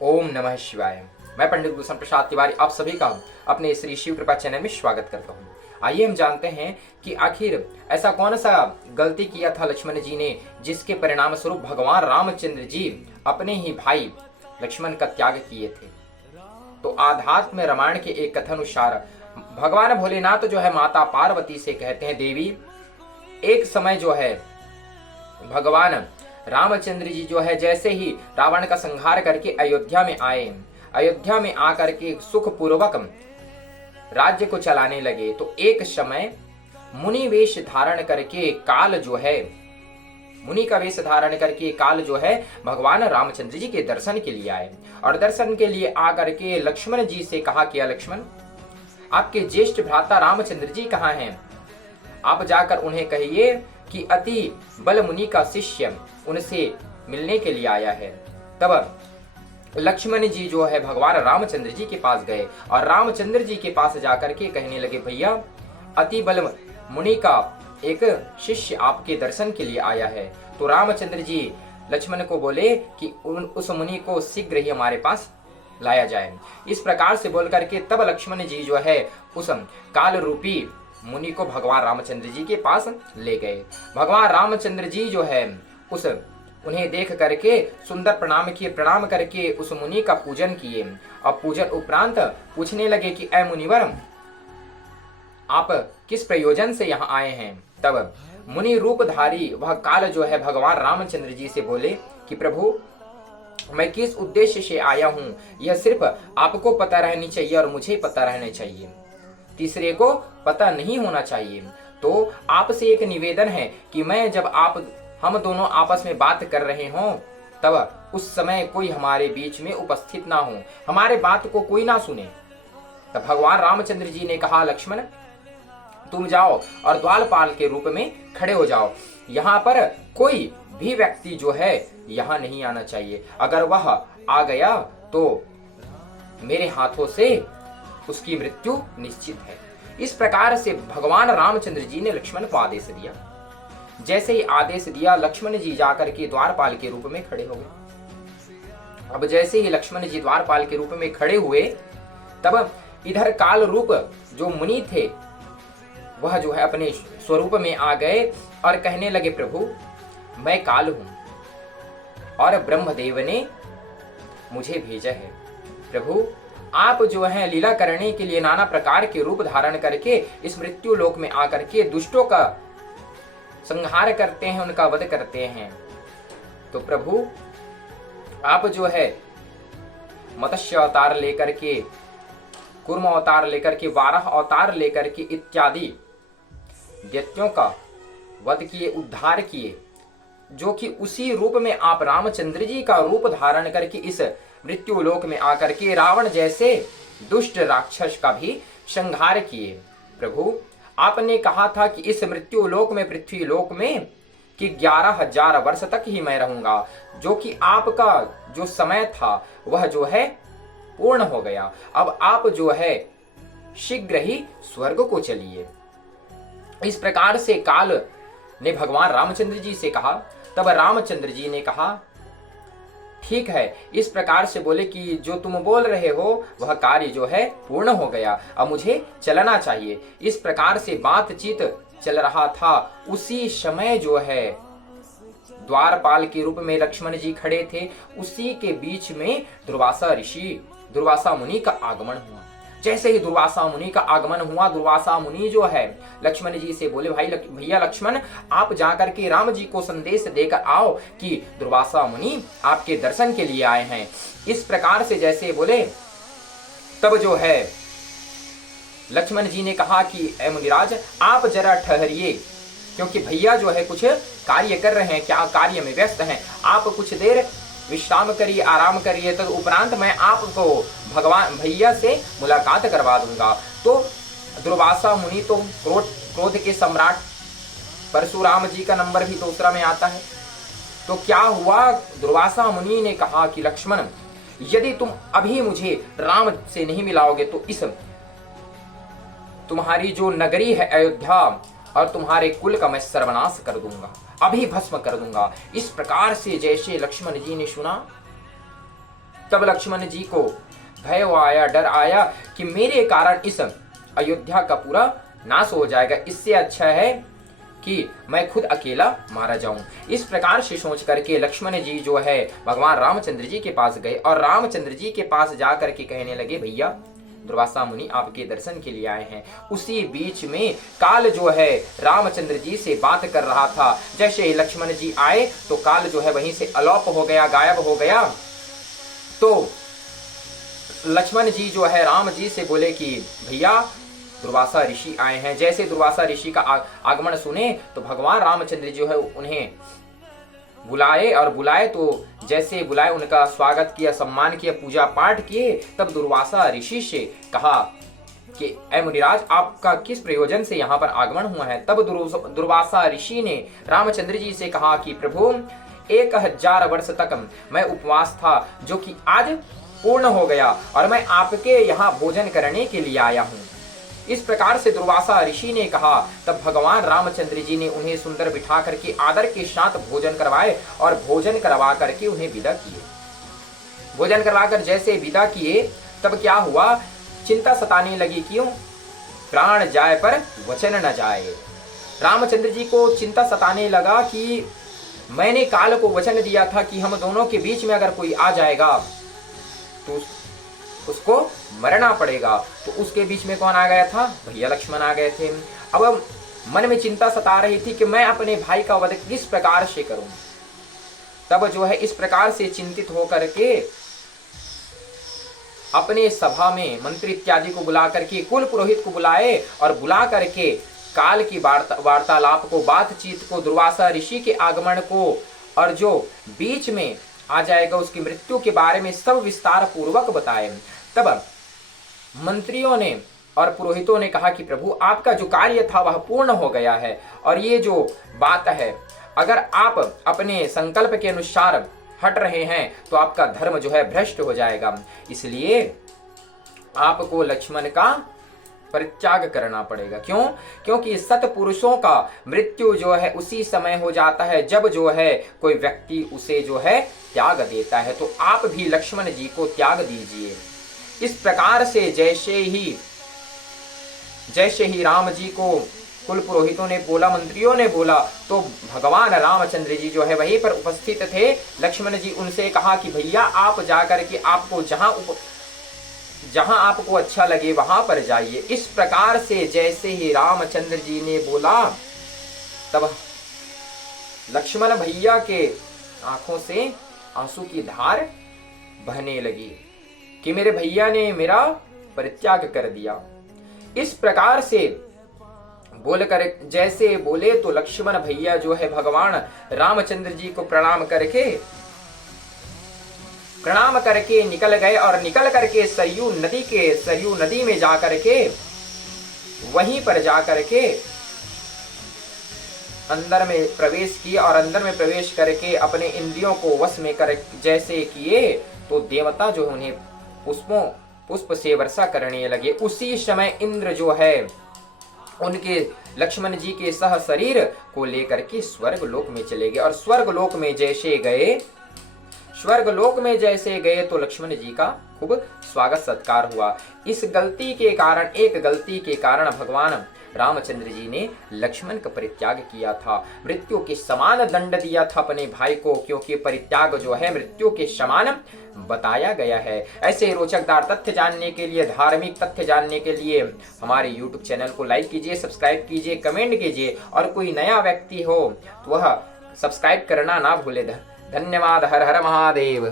ओम नमः शिवाय। मैं पंडित भूषण प्रसाद तिवारी आप सभी का अपने श्री शिव कृपा चैनल में स्वागत करता हूँ। आइए हम जानते हैं कि आखिर ऐसा कौन सा गलती किया था लक्ष्मण जी ने, जिसके परिणाम स्वरूप भगवान रामचंद्र जी अपने ही भाई लक्ष्मण का त्याग किए थे। तो आध्यात्म रामायण के एक कथन अनुसार भगवान भोलेनाथ जो है माता पार्वती से कहते हैं, देवी एक समय जो है भगवान रामचंद्र जी जो है जैसे ही रावण का संहार करके अयोध्या में आए, अयोध्या में आकर के सुख पूर्वक राज्य को चलाने लगे, तो एक समय मुनि वेश धारण करके काल जो है, मुनि का वेश धारण करके काल जो है भगवान रामचंद्र जी के दर्शन के लिए आए। और दर्शन के लिए आकर के लक्ष्मण जी से कहा, किया लक्ष्मण आपके ज्येष्ठ भ्राता रामचंद्र जी कहाँ हैं? आप जाकर उन्हें कहिए कि अति बल मुनि का शिष्य उनसे मिलने के लिए आया है। तब लक्ष्मण जी जो है भगवान रामचंद्र जी के पास गए और रामचंद्र जी के पास जाकर के कहने लगे, भैया अति बल मुनि का एक शिष्य आपके दर्शन के लिए आया है। तो रामचंद्र जी लक्ष्मण को बोले कि उस मुनि को शीघ्र ही हमारे पास लाया जाए। इस प्रकार से बोल करके तब लक्ष्मण जी जो है उस काल रूपी मुनि को भगवान रामचंद्र जी के पास ले गए। भगवान रामचंद्र जी जो है उस उन्हें देख करके सुंदर प्रणाम किए, प्रणाम करके उस मुनि का पूजन किए और पूजन उपरांत पूछने लगे कि ऐ मुनिवर आप किस प्रयोजन से यहाँ आए हैं? तब मुनि रूपधारी वह काल जो है भगवान रामचंद्र जी से बोले कि प्रभु मैं किस उद्देश्य से आया हूँ यह सिर्फ आपको पता रहनी चाहिए और मुझे पता रहना चाहिए, तीसरे को पता नहीं होना चाहिए। तो आपसे एक निवेदन है कि मैं जब हम दोनों आपस में बात कर रहे हों तब उस समय कोई हमारे बीच में उपस्थित ना हो, हमारे बात को कोई ना सुने। तब भगवान रामचंद्र जी ने कहा, लक्ष्मण तुम जाओ और द्वारपाल के रूप में खड़े हो जाओ, यहाँ पर कोई भी व्यक्ति जो है यहाँ नहीं आना चाहिए, अगर वह आ गया तो मेरे हाथों से उसकी मृत्यु निश्चित है। इस प्रकार से भगवान रामचंद्र जी ने लक्ष्मण को आदेश दिया। जैसे ही आदेश दिया लक्ष्मण जी जाकर के द्वारपाल के रूप में खड़े हो गए। अब जैसे ही लक्ष्मण जी द्वारपाल के रूप में खड़े हुए तब इधर काल रूप जो मुनि थे वह जो है अपने स्वरूप में आ गए और कहने लगे, प्रभु मैं काल हूं और ब्रह्मदेव ने मुझे भेजा है। प्रभु आप जो है लीला करने के लिए नाना प्रकार के रूप धारण करके इस मृत्यु लोक में आकर के दुष्टों का संहार करते हैं, उनका वध करते हैं। तो प्रभु आप जो है मत्स्य अवतार लेकर के, कूर्म अवतार लेकर के, वाराह अवतार लेकर के इत्यादि दैत्यों का वध किए, उद्धार किए, जो कि उसी रूप में आप रामचंद्र जी का रूप धारण करके इस मृत्यु लोक में आकर के रावण जैसे दुष्ट राक्षस का भी संहार किए। प्रभु आपने कहा था कि इस मृत्यु लोक में, पृथ्वी लोक में कि 11,000 वर्ष तक ही मैं रहूंगा, जो कि आपका जो समय था वह जो है पूर्ण हो गया। अब आप जो है शीघ्र ही स्वर्ग को चलिए। इस प्रकार से काल ने भगवान रामचंद्र जी से कहा। तब रामचंद्र जी ने कहा, ठीक है, इस प्रकार से बोले कि जो तुम बोल रहे हो वह कार्य जो है पूर्ण हो गया, अब मुझे चलना चाहिए। इस प्रकार से बातचीत चल रहा था। उसी समय जो है द्वारपाल के रूप में लक्ष्मण जी खड़े थे, उसी के बीच में दुर्वासा ऋषि, दुर्वासा मुनि का आगमन हुआ। जैसे ही दुर्वासा मुनि का आगमन हुआ, दुर्वासा मुनि जो है लक्ष्मण जी से बोले, भाई भैया लक्ष्मण आप जाकर के राम जी को संदेश देकर आओ कि दुर्वासा मुनि आपके दर्शन के लिए आए हैं। इस प्रकार से जैसे बोले तब जो है लक्ष्मण जी ने कहा कि ऐ मुनिराज आप जरा ठहरिए, क्योंकि भैया जो है कुछ कार्य कर रहे हैं, क्या कार्य में व्यस्त हैं, आप कुछ देर विश्राम करिए, आराम करिए, तद उपरांत मैं आपको भगवान भैया से मुलाकात करवा दूंगा। तो दुर्वासा मुनि तो क्रोध के सम्राट, परशुराम जी का नंबर भी दूसरा में आता है। तो क्या हुआ, दुर्वासा मुनि ने कहा कि लक्ष्मण यदि तुम अभी मुझे राम से नहीं मिलाओगे तो इस तुम्हारी जो नगरी है अयोध्या और तुम्हारे कुल का मैं सर्वनाश कर दूंगा, अभी भस्म कर दूंगा। इस प्रकार से जैसे लक्ष्मण जी ने सुना तब लक्ष्मण जी को भय आया, डर आया कि मेरे कारण इस अयोध्या का पूरा नाश हो जाएगा, इससे अच्छा है कि मैं खुद अकेला मारा जाऊं। इस प्रकार से सोच करके लक्ष्मण जी जो है भगवान रामचंद्र जी के पास गए और रामचंद्र जी के पास जा करके कहने लगे, भैया दुर्वासा मुनि आपके दर्शन के लिए आए हैं। उसी बीच में काल जो है रामचंद्र जी से बात कर रहा था। जैसे ही लक्ष्मण जी आए तो काल जो है वहीं से अलोप हो गया, गायब हो गया। तो लक्ष्मण जी जो है राम जी से बोले कि भैया दुर्वासा ऋषि आए हैं। जैसे दुर्वासा ऋषि का आगमन सुने तो भगवान रामचंद्र जो है उन्हें बुलाए तो जैसे बुलाए उनका स्वागत किया, सम्मान किया, पूजा पाठ किए। तब दुर्वासा ऋषि से कहा कि ऐ मुनिराज, आपका किस प्रयोजन से यहाँ पर आगमन हुआ है। तब दुर्वासा ऋषि ने रामचंद्र जी से कहा कि प्रभु 1000 वर्ष तक मैं उपवास था, जो कि आज पूर्ण हो गया और मैं आपके यहाँ भोजन करने के लिए आया हूँ। इस प्रकार से दुर्वासा ऋषि ने कहा। तब भगवान रामचंद्र जी ने उन्हें सुंदर बिठा करके आदर के साथ भोजन करवाए और भोजन करवा करके उन्हें विदा किए। भोजन करवाकर जैसे विदा किए तब क्या हुआ, चिंता सताने लगी, क्यों? प्राण जाए पर वचन न जाए। रामचंद्र जी को चिंता सताने लगा कि मैंने काल को वचन दिया था कि हम दोनों के बीच में अगर कोई आ जाएगा तो उसको मरना पड़ेगा। तो उसके बीच में कौन आ गया था? भैया लक्ष्मण आ गए थे। अब मन में चिंता सता रही थी कि मैं अपने भाई का वध किस प्रकार से करूं। तब जो है इस प्रकार से चिंतित होकर के अपने सभा में मंत्री इत्यादि को बुला करके, कुल पुरोहित को बुलाए और बुला करके काल की वार्तालाप को, बातचीत को, दुर्वासा ऋषि के आगमन को और जो बीच में आ जाएगा उसकी मृत्यु के बारे में सब विस्तार पूर्वक बताए। तब मंत्रियों ने और पुरोहितों ने कहा कि प्रभु आपका जो कार्य था वह पूर्ण हो गया है और ये जो बात है, अगर आप अपने संकल्प के अनुसार हट रहे हैं तो आपका धर्म जो है भ्रष्ट हो जाएगा। इसलिए आपको लक्ष्मण का परित्याग करना पड़ेगा। क्यों? क्योंकि सत्पुरुषों का मृत्यु जो है उसी समय हो जाता है जब जो है कोई व्यक्ति उसे जो है त्याग देता है। तो आप भी लक्ष्मण जी को त्याग दीजिए। इस प्रकार से जैसे ही राम जी को कुल पुरोहितों ने बोला, मंत्रियों ने बोला, तो भगवान रामचंद्र जी जो है वहीं पर उपस्थित थे। लक्ष्मण जी उनसे कहा कि भैया आप जाकर के आपको जहां आपको अच्छा लगे वहां पर जाइए। इस प्रकार से जैसे ही रामचंद्र जी ने बोला तब लक्ष्मण भैया के आंखों से आंसू की धार बहने लगी कि मेरे भैया ने मेरा परित्याग कर दिया। इस प्रकार से बोलकर जैसे बोले तो लक्ष्मण भैया जो है भगवान रामचंद्र जी को प्रणाम करके निकल गए और निकल करके सरयू नदी में जाकर के वहीं पर जाकर के अंदर में प्रवेश किया और अंदर में प्रवेश करके अपने इंद्रियों को वश में कर जैसे किए तो देवता जो है उन्हें पुष्प से वर्षा करने लगे। उसी समय इंद्र जो है उनके लक्ष्मण जी के सह शरीर को लेकर के स्वर्ग लोक में चले गए और स्वर्ग लोक में जैसे गए तो लक्ष्मण जी का खूब स्वागत सत्कार हुआ। एक गलती के कारण भगवान रामचंद्र जी ने लक्ष्मण का परित्याग किया था, मृत्यु के समान दंड दिया था अपने भाई को, क्योंकि परित्याग जो है मृत्यु के समान बताया गया है। ऐसे रोचकदार तथ्य जानने के लिए, धार्मिक तथ्य जानने के लिए हमारे YouTube चैनल को लाइक कीजिए, सब्सक्राइब कीजिए, कमेंट कीजिए और कोई नया व्यक्ति हो तो वह सब्सक्राइब करना ना भूले। धन्यवाद। हर हर महादेव।